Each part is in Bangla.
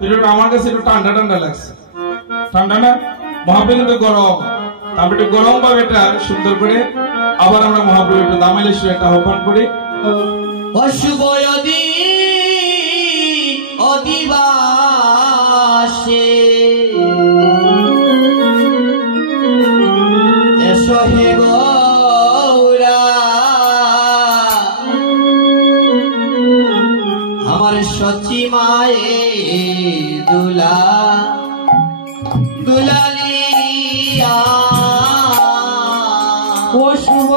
এটা আমার কাছে একটু ঠান্ডা ঠান্ডা লাগছে। ঠান্ডা না, মহাপ্রভু কিন্তু গরম। তারপর একটু গরম ভাবে এটা সুন্দর করে আবার আমরা মহাপ্রভু একটু দামাইলেশ্বর একটা আহ্বান করি। অশুভ অদিবাসে এসো হে গৌরা আমার সচি মায়ে দুলালিয়া অশুভ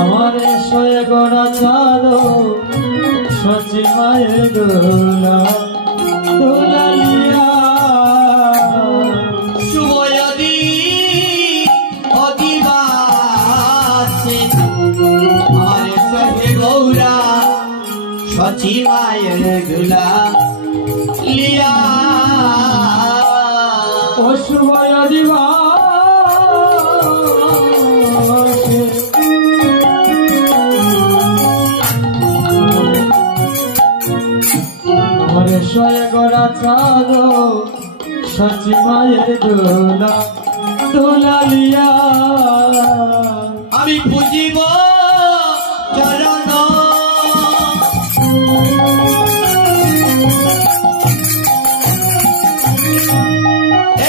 আমার শয়ে গড়া চাঁদ সচি মায়ের দুলালিয়া শুভ অদিবাসে আমার সহে গৌরা সচি মায়ের দুলালিয়া অশুভ আমার শয়ে গড়া চাঁদ সচি মায়ের দুলালিয়া আমি পুজিব চরণ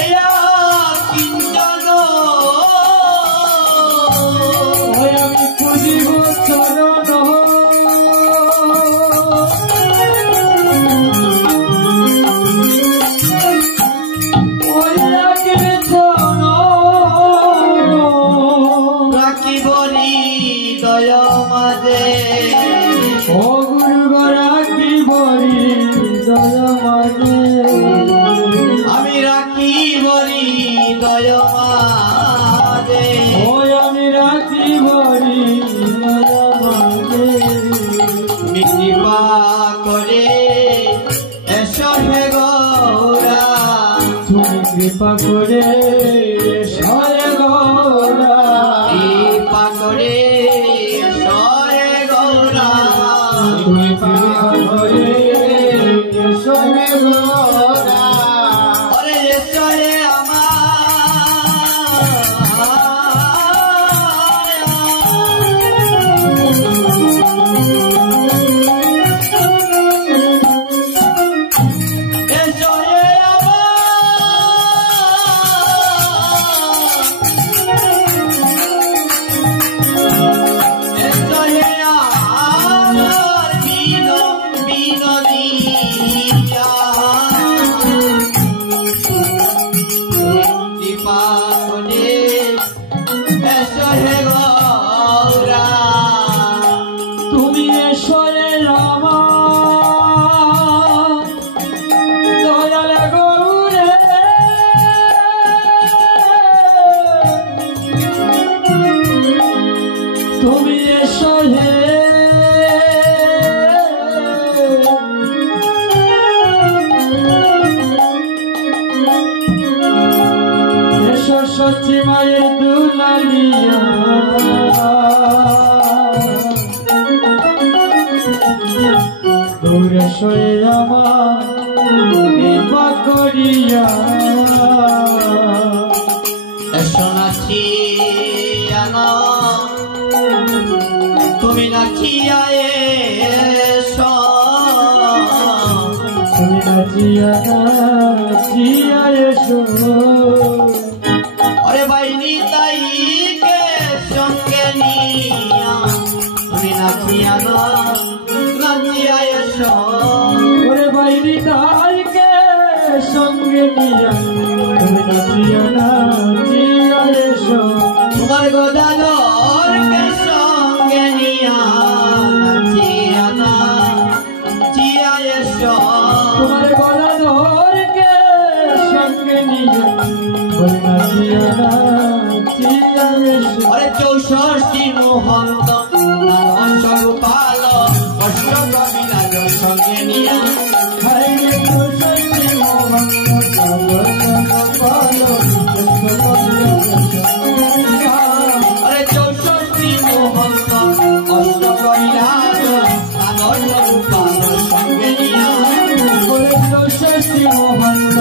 এয়া কিঞ্চন আমি পুজিব চরণ রাখিবরি দয় মাঝে ও গুরু রাখিবরি দয় মাঝে আমি রাখিবরি দয় মাঝে ও আমি রাখিবরি দয় মাঝে তুমি কৃপা করে এসো হে গৌরা তুমি কৃপা করে শয়ে গৌরা কৃপা করে এসো হে গৌরা তুমি কৃপা করে শয়ে গৌরা ওরে এসো হে তুমি এসরে রামা দয়াল গৌরে তুমি এসরে এসো সচি মায়ের দুলালিয়া গৌরে শয়ে আমার কৃপা করিয়া এসো নাচিয়া তুমি নাচিয়া এসো তুমি নাচিয়া এসো অরে বাইনি তাইকে সঙ্গে নিয়া তুমি নাচিয়া এসো ওরে বাইরি তাইকে সঙ্গে নিয়া তুমি নাচিয়া এসো তোমার গোদালরকে সঙ্গে নিয়া নাচিয়া এসো তোমার গলা ধরকে সঙ্গে নিয়া নাচিয়া এসো অরে 64 মোহন্ত স্বরূপাল অষ্টকবিরাজ সঙ্গে নিয়া अरे 64 मोहन अष्ट करिला স্বরূপাল সঙ্গে নিয়া ষষ্ঠী মহন্ত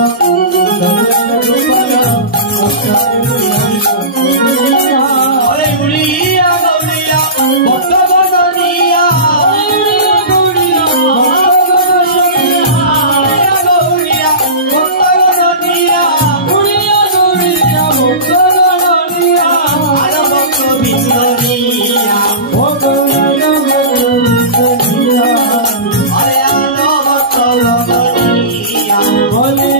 হরে গুড়িয়া গৌরিয়া ভক্ত গৌরিয়া গৌরিয়া ভক্ত গৌরিয়া আর ভক্ত বিন্দরিয়া হরে আর ভক্ত গৌরিয়া হরে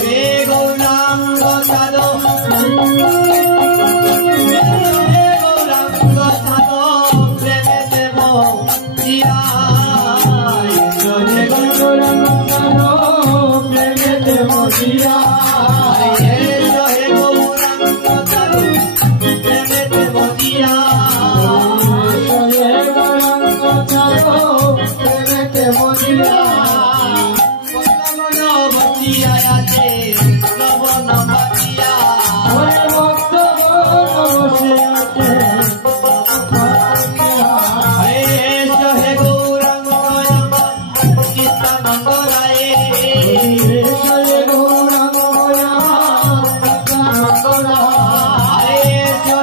হে গৌরাঙ্গ সাধো গৌরাঙ্গ সাধো প্রেমে দেব দিয়া হে গৌরাঙ্গ সাধো প্রেমে দেব দিয়া বর্তমান বতিয়া আছে লবণ বাতিয়া হে গৌরাঙ্গ কৃষ্ণানন্দ রায়ে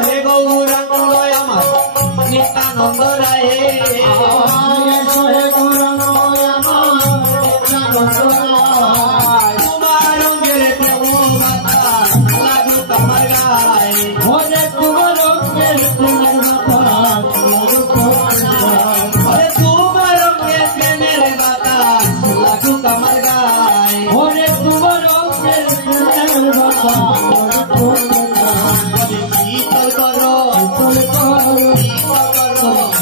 হে গৌরাঙ্গ আমার নিত্যানন্দ রায়ে তোমার রঙের প্রভু মাতা লাগু তোমার গায়ে হরে তোমার রঙের প্রেমের মাতা লাগু তোমার গায়ে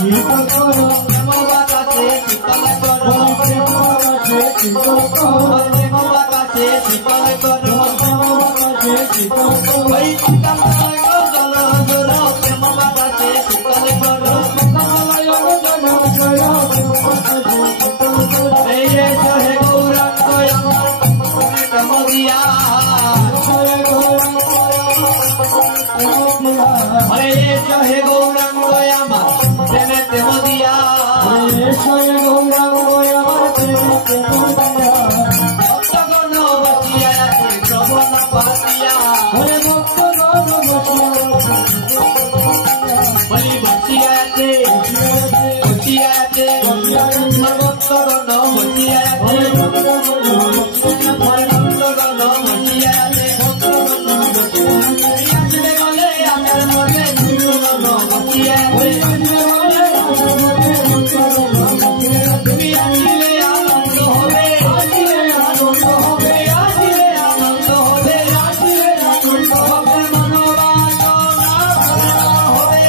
শীতল করো প্রেম বাতাসে শীতল করো প্রেম বাতাসে শীতল করো ওই শীতল জল জল প্রেম বাতাসে শীতল করো এই হে গৌরাঙ্গ আমার প্রেম দিয়া হরে হে গৌরাঙ্গ আমার প্রেমে প্রেম দিয়া ভক্তগণ বসিয়া আছে শ্রবণ পাতিয়া বলি বসিয়া আছে ভক্তগণ বসিয়া আছে ভক্তগণ বসিয়া আছে গলে আমার মনে ভক্তগণ বসিয়া আছে তুমি আসিলে আনন্দ হবে আনন্দ হবে মনোবাসনা হবে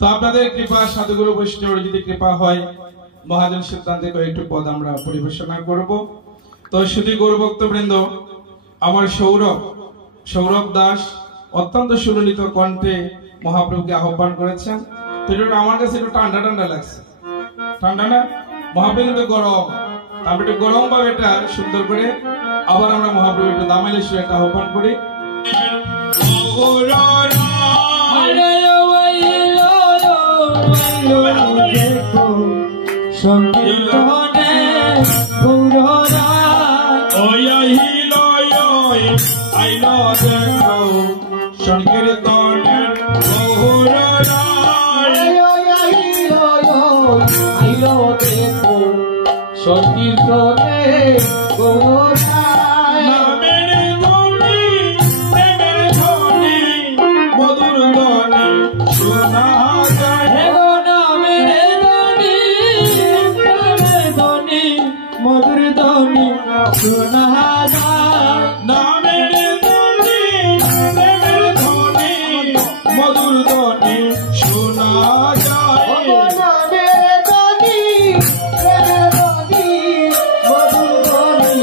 তো আপনাদের কৃপা সাধুগুরু বৈষ্ণবের যদি কৃপা হয় মহাজন সিদ্ধান্তে কয়েকটি পদ আমরা পরিবেশনা করব। তো শুধু গৌর ভক্তবৃন্দ আমার সৌরভ দাস অত্যন্ত সুললিত কণ্ঠে মহাপ্রভুকে আহ্বান করেছেন। তো এটা আমার কাছে একটু ঠান্ডা ঠান্ডা লাগছে, ঠান্ডা না মহাপ্রভু কিন্তু গরম, তারপর একটু গরম ভাবে এটা সুন্দর করে আবার আমরা মহাপ্রভু একটু দামাইলেশ্বর একটা আহ্বান করি। সংকীর্তনে গৌররা সংকীর্তনে গৌররা আইলো দেখো সংকীর্তনে গৌররা মধুর ধ্বনি শোনা যায়, মধুর ধ্বনি শোনা যায়, নামের ধ্বনি প্রেমের ধ্বনি মধুর ধ্বনি শোনা যায়, নামের ধ্বনি প্রেমের ধ্বনি মধুর ধ্বনি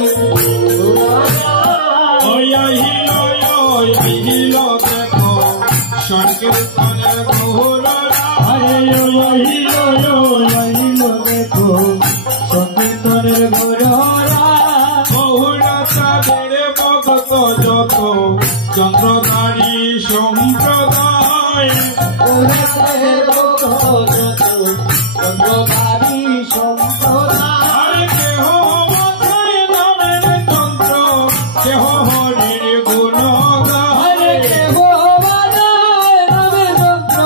চন্দ্রধারী সম্প্রদায় চন্দ্রধারী সম্প্রদায় আরে কেহ মাথায় নামের যন্ত্র কেহ হরির গুণ গায় কেহ বাজায় নামে যন্ত্র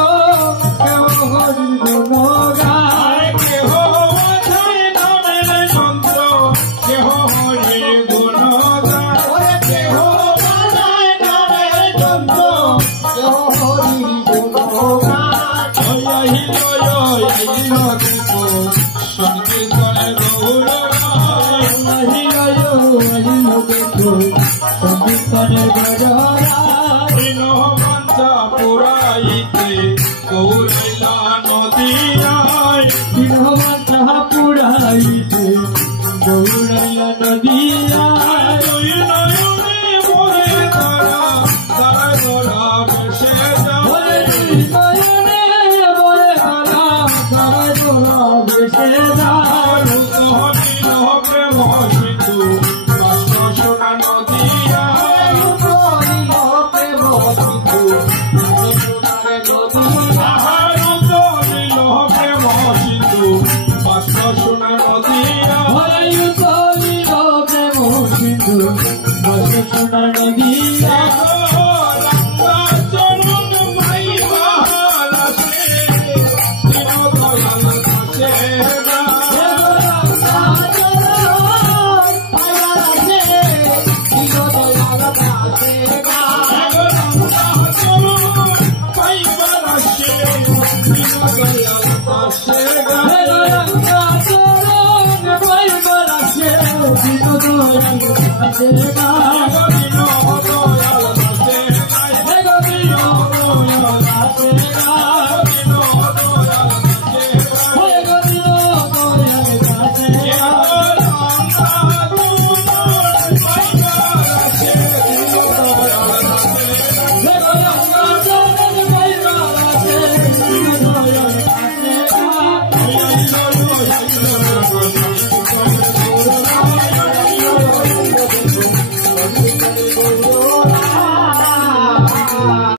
কেহ হরি গুণ গায় আরে কেহ মাথায় নামের যন্ত্র কেহ হরির গুণ গায় কেহ বাজায় নামে যন্ত্র কেহ হরি গুণ গায় সংকীর্তনে গৌর গায় সংকীর্তনের গজরায় দীনবাঞ্ছা পুরাইতে গৌরাইলা নদিয়ায় দীনমাতা পুরাইতে গৌরাইয়া নদিয়ায় দুই নয়নে বহে তারা তারা গোরা বেশে বলে যায় নয়নে বলে হারা তারা তোরা বেশে যায় হরিল প্রেম সিন্ধু কষ্ট শোনা নদিয়ায় আহার উতলিল প্রেম সিন্ধু কষ্ট শোনা নদিয়ায় রাঙ্গা চরণ মাই মহারাজে দীনদয়াল দাসে Thank you.